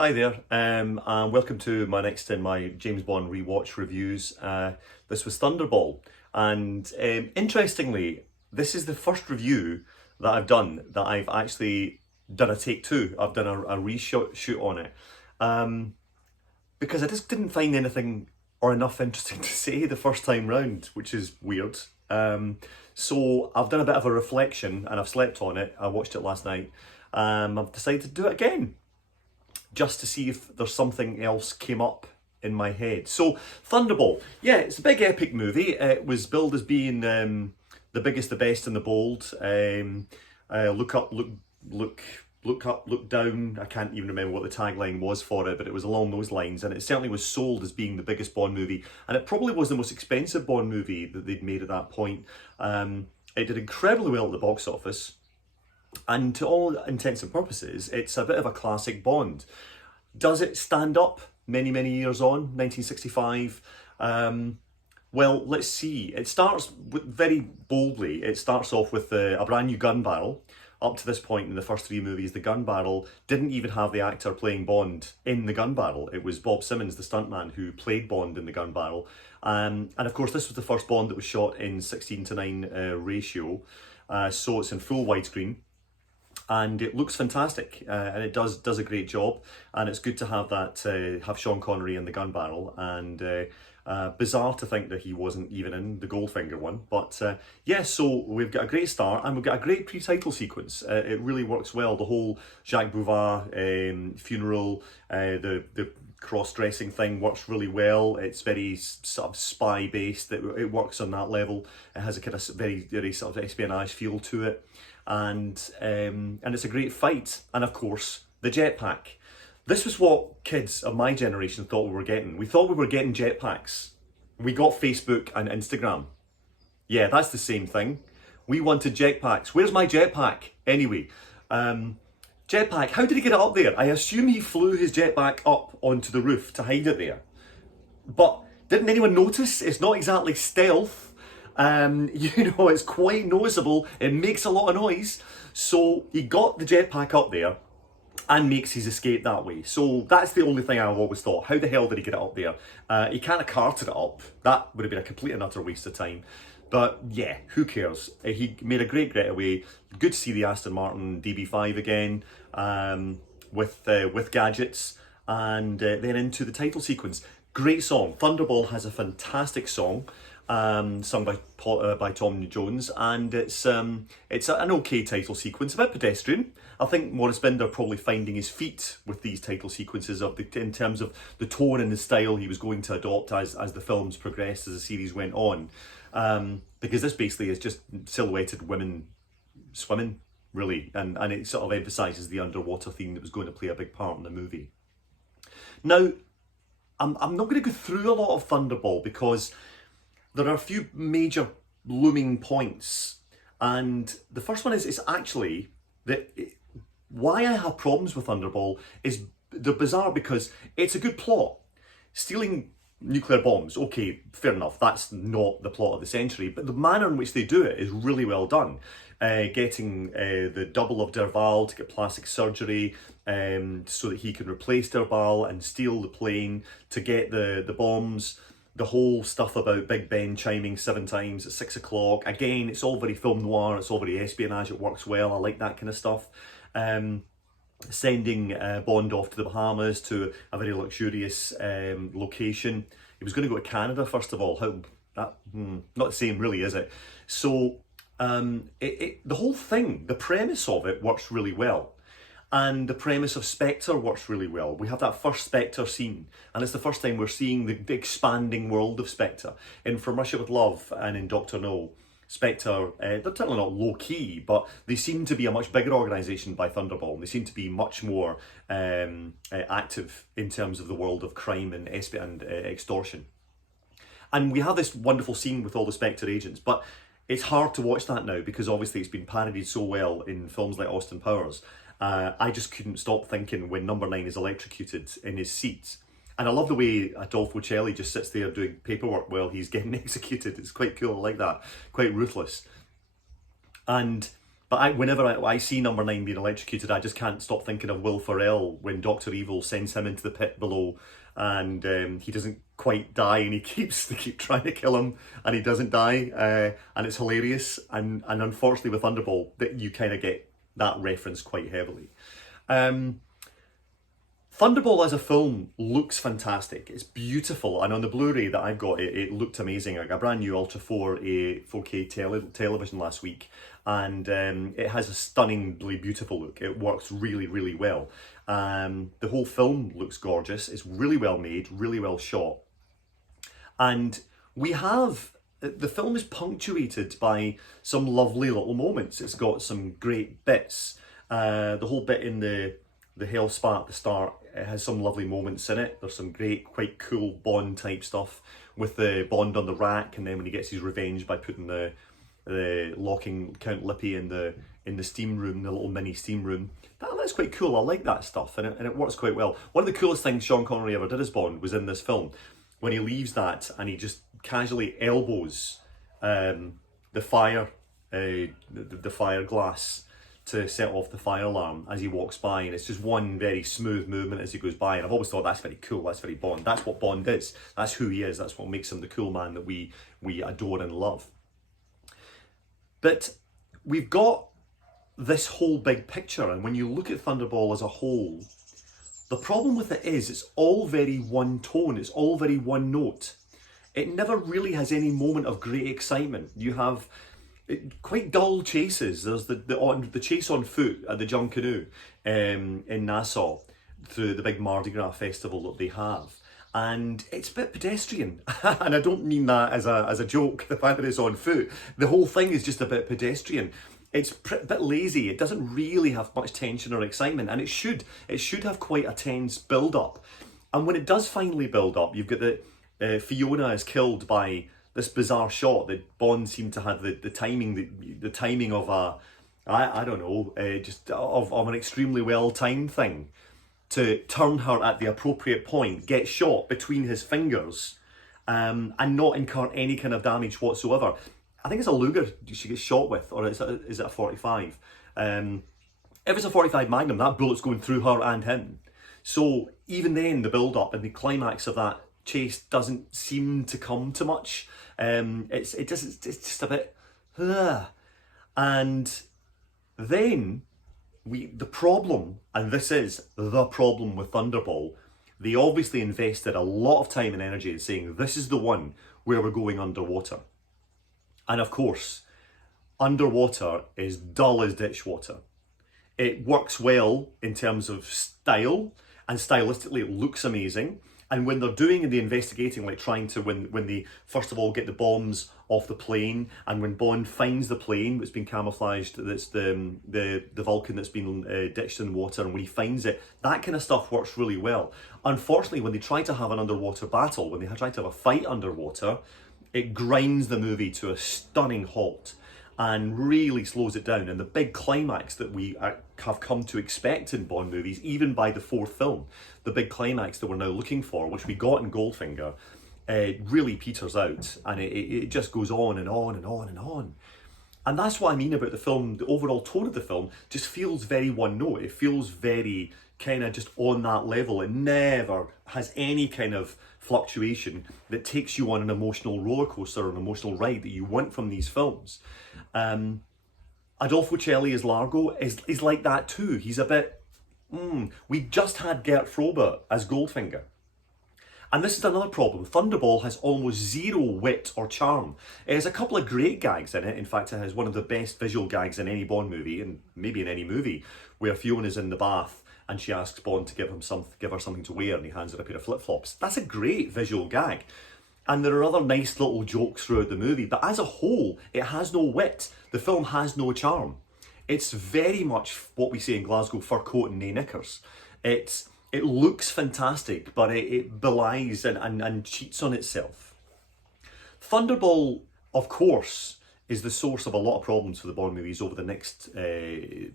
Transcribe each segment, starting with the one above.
Hi there, and welcome to my next in my James Bond rewatch reviews. This was Thunderball, and interestingly, this is the first review that I've done that I've actually done a take two. I've done a reshoot shoot on it because I just didn't find anything or enough interesting to say the first time round, which is weird. So I've done a bit of a reflection and I've slept on it. I watched it last night. I've decided to do it again, just to see if there's something else came up in my head. So, Thunderball, yeah, it's a big epic movie. It was billed as being the biggest, the best, and the bold. Look up, look up, look down. I can't even remember what the tagline was for it, but it was along those lines, and it certainly was sold as being the biggest Bond movie, and it probably was the most expensive Bond movie that they'd made at that point. It did incredibly well at the box office. And to all intents and purposes, it's a bit of a classic Bond. Does it stand up many, many years on, 1965? Well, let's see. It starts very boldly. It starts off with a brand new gun barrel. Up to this point in the first three movies, the gun barrel didn't even have the actor playing Bond in the gun barrel. It was Bob Simmons, the stuntman, who played Bond in the gun barrel. And of course, this was the first Bond that was shot in 16:9 ratio. So it's in full widescreen. And it looks fantastic, and it does a great job, and it's good to have that have Sean Connery in the gun barrel, and bizarre to think that he wasn't even in the Goldfinger one, but yeah, so we've got a great start, and we've got a great pre-title sequence. It really works well, the whole Jacques Bouvard funeral, the cross-dressing thing works really well. It's very sort of spy-based, it works on that level. It has a kind of very sort of espionage feel to it. And it's a great fight, and of course the jetpack. This was what kids of my generation thought we were getting. We thought we were getting jetpacks. We got Facebook and Instagram. Yeah, that's the same thing. We wanted jetpacks. Where's my jetpack? Anyway, jetpack. How did he get it up there? I assume he flew his jetpack up onto the roof to hide it there. But didn't anyone notice? It's not exactly stealth. It's quite noticeable. It makes a lot of noise. So he got the jetpack up there and makes his escape that way. So that's the only thing I've always thought. How the hell did he get it up there? He can't have carted it up. That would have been a complete and utter waste of time. But yeah, who cares? He made a great getaway. Good to see the Aston Martin DB5 again, with gadgets, and then into the title sequence. Great song. Thunderball has a fantastic song. Sung by Tom Jones, and it's an okay title sequence, a bit pedestrian. I think Maurice Binder probably finding his feet with these title sequences in terms of the tone and the style he was going to adopt as the films progressed, as the series went on. Because this basically is just silhouetted women swimming, really, and it sort of emphasises the underwater theme that was going to play a big part in the movie. Now, I'm not going to go through a lot of Thunderball because there are a few major looming points, and the first one is actually that why I have problems with Thunderball is they're bizarre because it's a good plot. Stealing nuclear bombs, okay, fair enough, that's not the plot of the century, but the manner in which they do it is really well done. Getting the double of Derval to get plastic surgery so that he can replace Derval and steal the plane to get the bombs. The whole stuff about Big Ben chiming 7 times at 6 o'clock. Again, it's all very film noir, it's all very espionage, it works well, I like that kind of stuff. Sending Bond off to the Bahamas to a very luxurious location. He was going to go to Canada first of all. Not the same really, is it? So the whole thing, the premise of it works really well. And the premise of Spectre works really well. We have that first Spectre scene, and it's the first time we're seeing the expanding world of Spectre. In From Russia With Love and in Dr. No, Spectre, they're certainly not low-key, but they seem to be a much bigger organisation by Thunderball. They seem to be much more active in terms of the world of crime and extortion. And we have this wonderful scene with all the Spectre agents, but it's hard to watch that now because obviously it's been parodied so well in films like Austin Powers. I just couldn't stop thinking when Number 9 is electrocuted in his seat. And I love the way Adolfo Celli just sits there doing paperwork while he's getting executed. It's quite cool, I like that. Quite ruthless. And But whenever I see number 9 being electrocuted, I just can't stop thinking of Will Ferrell when Dr. Evil sends him into the pit below, and he doesn't quite die, and they keep trying to kill him, and he doesn't die, and it's hilarious. And unfortunately with Thunderball, that you kind of get that reference quite heavily. Thunderball as a film looks fantastic. It's beautiful, and on the Blu-ray that I've got, it looked amazing. I got a brand new Ultra 4K television last week, and it has a stunningly beautiful look. It works really, really well. The whole film looks gorgeous. It's really well made, really well shot. And the film is punctuated by some lovely little moments. It's got some great bits. The whole bit in the Hell Spa at the start, it has some lovely moments in it. There's some great, quite cool Bond type stuff with the Bond on the rack, and then when he gets his revenge by putting the locking Count Lippy in the steam room, the little mini steam room. That's quite cool. I like that stuff, and it works quite well. One of the coolest things Sean Connery ever did as Bond was in this film, when he leaves that and he just casually elbows the fire glass to set off the fire alarm as he walks by, and it's just one very smooth movement as he goes by. And I've always thought that's very cool, that's very Bond. That's what Bond is, that's who he is, that's what makes him the cool man that we adore and love. But we've got this whole big picture, and when you look at Thunderball as a whole, the problem with it is it's all very one tone, it's all very one note. It never really has any moment of great excitement. You have quite dull chases. There's the chase on foot at the Junkanoo in Nassau through the big Mardi Gras festival that they have, and it's a bit pedestrian. And I don't mean that as a joke. The fact that it's on foot, the whole thing is just a bit pedestrian. It's a bit lazy. It doesn't really have much tension or excitement, and it should have quite a tense build up. And when it does finally build up, you've got that Fiona is killed by this bizarre shot that Bond seemed to have the timing of I don't know, just of an extremely well timed thing to turn her at the appropriate point, get shot between his fingers, and not incur any kind of damage whatsoever. I think it's a Luger she gets shot with, or is it a 45? If it's a 45 Magnum, that bullet's going through her and him. So even then, the build up and the climax of that chase doesn't seem to come to much. It's just a bit, and then the problem, and this is the problem with Thunderball, they obviously invested a lot of time and energy in saying this is the one where we're going underwater. And of course, underwater is dull as ditch water. It works well in terms of style, and stylistically it looks amazing. And when they're doing the investigating, like trying to, when they first of all get the bombs off the plane, and when Bond finds the plane that's been camouflaged, that's the Vulcan that's been ditched in water, and when he finds it, that kind of stuff works really well. Unfortunately, when they try to have an underwater battle, when they try to have a fight underwater, it grinds the movie to a stunning halt and really slows it down. And the big climax that we have come to expect in Bond movies, even by the fourth film, the big climax that we're now looking for, which we got in Goldfinger, really peters out, and it just goes on and on and on and on. And that's what I mean about the film. The overall tone of the film just feels very one note. It feels very kind of just on that level. It never has any kind of fluctuation that takes you on an emotional roller coaster or an emotional ride that you want from these films. Adolfo Celli as Largo is like that too. He's a bit, we just had Gert Frobe as Goldfinger. And this is another problem. Thunderball has almost zero wit or charm. It has a couple of great gags in it. In fact, it has one of the best visual gags in any Bond movie, and maybe in any movie, where Fiona's in the bath and she asks Bond to give her something to wear, and he hands her a pair of flip-flops. That's a great visual gag. And there are other nice little jokes throughout the movie, but as a whole, it has no wit. The film has no charm. It's very much what we say in Glasgow, fur coat and nae knickers. It looks fantastic, but it belies and cheats on itself. Thunderball, of course, is the source of a lot of problems for the Bond movies over the next 30,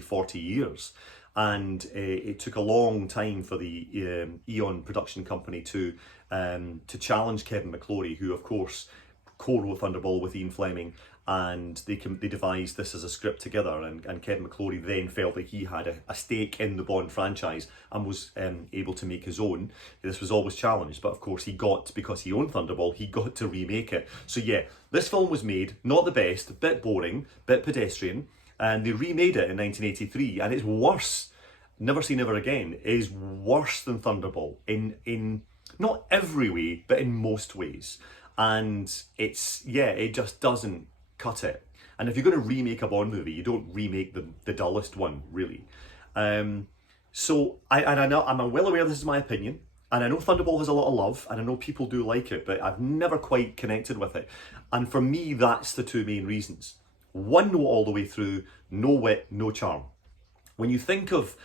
40 years. And it took a long time for the Eon production company to challenge Kevin McClory, who of course co-wrote Thunderball with Ian Fleming and they devised this as a script together, and Kevin McClory then felt that he had a stake in the Bond franchise and was able to make his own. This was always challenged, but of course because he owned Thunderball, he got to remake it. So yeah, this film was made, not the best, a bit boring, bit pedestrian, and they remade it in 1983, and it's worse. Never Say Never Again is worse than Thunderball in not every way, but in most ways. And it just doesn't cut it. And if you're going to remake a Bond movie, you don't remake the dullest one, really. So I know I'm well aware this is my opinion, and I know Thunderball has a lot of love, and I know people do like it, but I've never quite connected with it. And for me, that's the two main reasons. One note all the way through, no wit, no charm. When you think of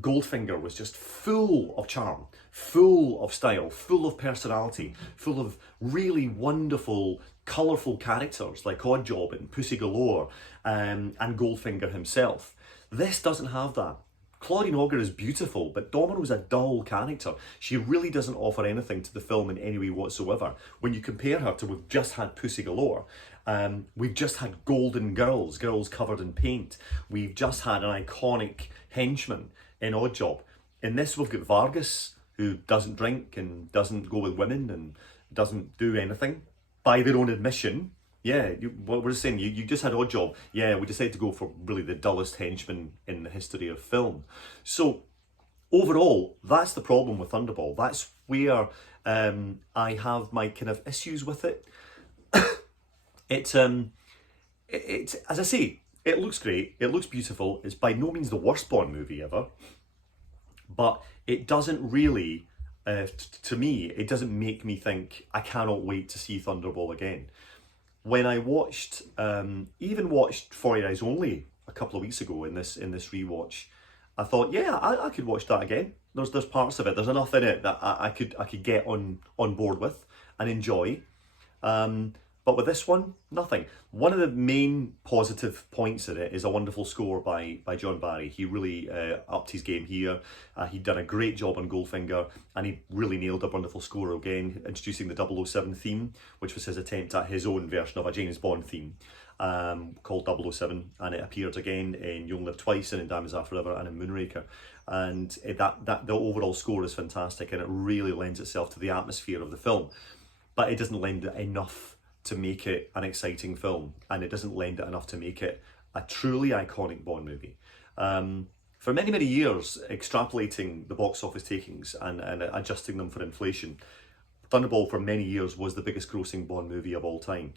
Goldfinger was just full of charm, full of style, full of personality, full of really wonderful, colourful characters like Oddjob and Pussy Galore, and Goldfinger himself. This doesn't have that. Claudine Auger is beautiful, but Domino's a dull character. She really doesn't offer anything to the film in any way whatsoever. When you compare her to, we've just had Pussy Galore, we've just had golden girls covered in paint, we've just had an iconic henchman in Oddjob. In this, we've got Vargas, who doesn't drink and doesn't go with women and doesn't do anything, by their own admission. Yeah, what we're just saying, you just had Oddjob. Yeah, we decided to go for really the dullest henchman in the history of film. So overall, that's the problem with Thunderball. That's where I have my kind of issues with it. It as I say, it looks great, it looks beautiful, it's by no means the worst Bond movie ever, but it doesn't really, to me, it doesn't make me think, I cannot wait to see Thunderball again. When I watched, even watched 40 Eyes Only a couple of weeks ago in this rewatch, I thought, yeah, I could watch that again. There's parts of it, there's enough in it that I could get on board with and enjoy. But with this one, nothing. One of the main positive points in it is a wonderful score by John Barry. He really upped his game here. He'd done a great job on Goldfinger, and he really nailed a wonderful score again, introducing the 007 theme, which was his attempt at his own version of a James Bond theme called 007, and it appeared again in You Only Live Twice and in Diamonds Are Forever and in Moonraker. And the overall score is fantastic, and it really lends itself to the atmosphere of the film, but it doesn't lend it enough to make it an exciting film, and it doesn't lend it enough to make it a truly iconic Bond movie. For many, many years, extrapolating the box office takings and adjusting them for inflation, Thunderball for many years was the biggest grossing Bond movie of all time.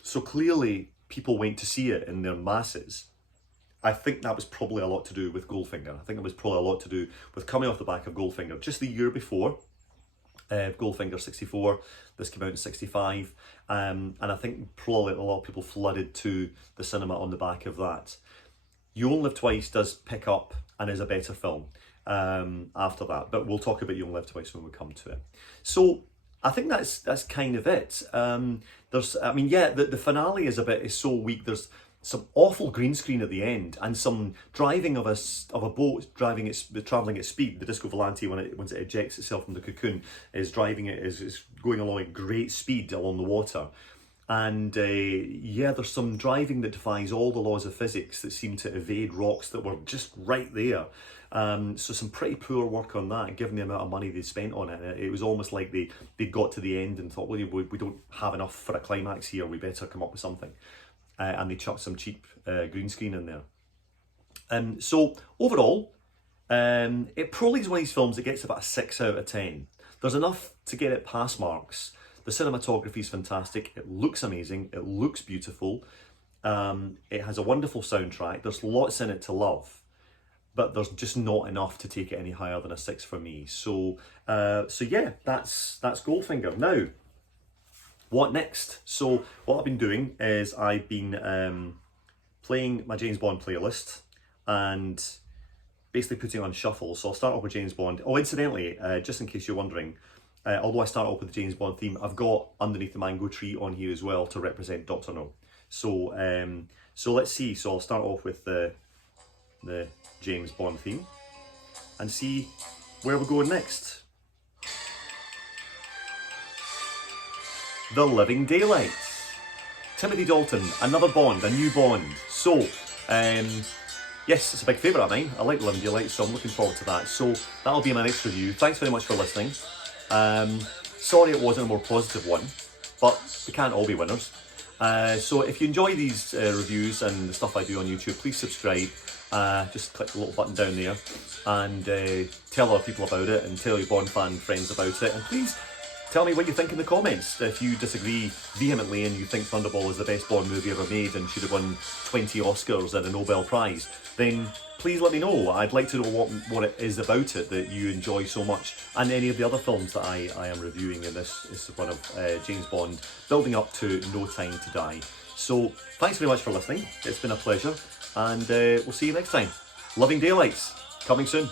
So clearly people went to see it in their masses. I think that was probably a lot to do with Goldfinger. I think it was probably a lot to do with coming off the back of Goldfinger. Just the year before, Goldfinger 64, this came out in 65, and I think probably a lot of people flooded to the cinema on the back of that. You Only Live Twice does pick up and is a better film after that, but we'll talk about You Only Live Twice when we come to it. So I think that's kind of it. The finale is so weak. There's some awful green screen at the end, and some driving of a boat traveling at speed. The Disco Volante, once it ejects itself from the cocoon, is going along at great speed along the water. And there's some driving that defies all the laws of physics that seem to evade rocks that were just right there. So some pretty poor work on that, given the amount of money they spent on it. It was almost like they got to the end and thought, well, we don't have enough for a climax here, we better come up with something. And they chucked some cheap green screen in there. So overall, it probably is one of these films that gets about a 6 out of 10. There's enough to get it pass marks. The cinematography is fantastic. It looks amazing. It looks beautiful. It has a wonderful soundtrack. There's lots in it to love, but there's just not enough to take it any higher than a 6 for me. So yeah, that's Goldfinger. Now, what next? So what I've been doing is I've been playing my James Bond playlist and basically putting on shuffle. So I'll start off with James Bond. Oh, incidentally, just in case you're wondering, although I start off with the James Bond theme, I've got Underneath the Mango Tree on here as well to represent Dr. No. So let's see. So I'll start off with the James Bond theme and see where we're going next. The Living Daylights. Timothy Dalton, another Bond, a new Bond. So, yes, it's a big favourite of mine. I like Living Daylights, so I'm looking forward to that. So that'll be my next review. Thanks very much for listening. Sorry it wasn't a more positive one, but we can't all be winners. So if you enjoy these reviews and the stuff I do on YouTube, please subscribe. Just click the little button down there and tell other people about it and tell your Bond fan friends about it. And please tell me what you think in the comments. If you disagree vehemently and you think Thunderball is the best Bond movie ever made and should have won 20 Oscars and a Nobel Prize, then please let me know. I'd like to know what it is about it that you enjoy so much, and any of the other films that I am reviewing in this is one of James Bond, building up to No Time to Die. So thanks very much for listening. It's been a pleasure, and we'll see you next time. Living Daylights, coming soon.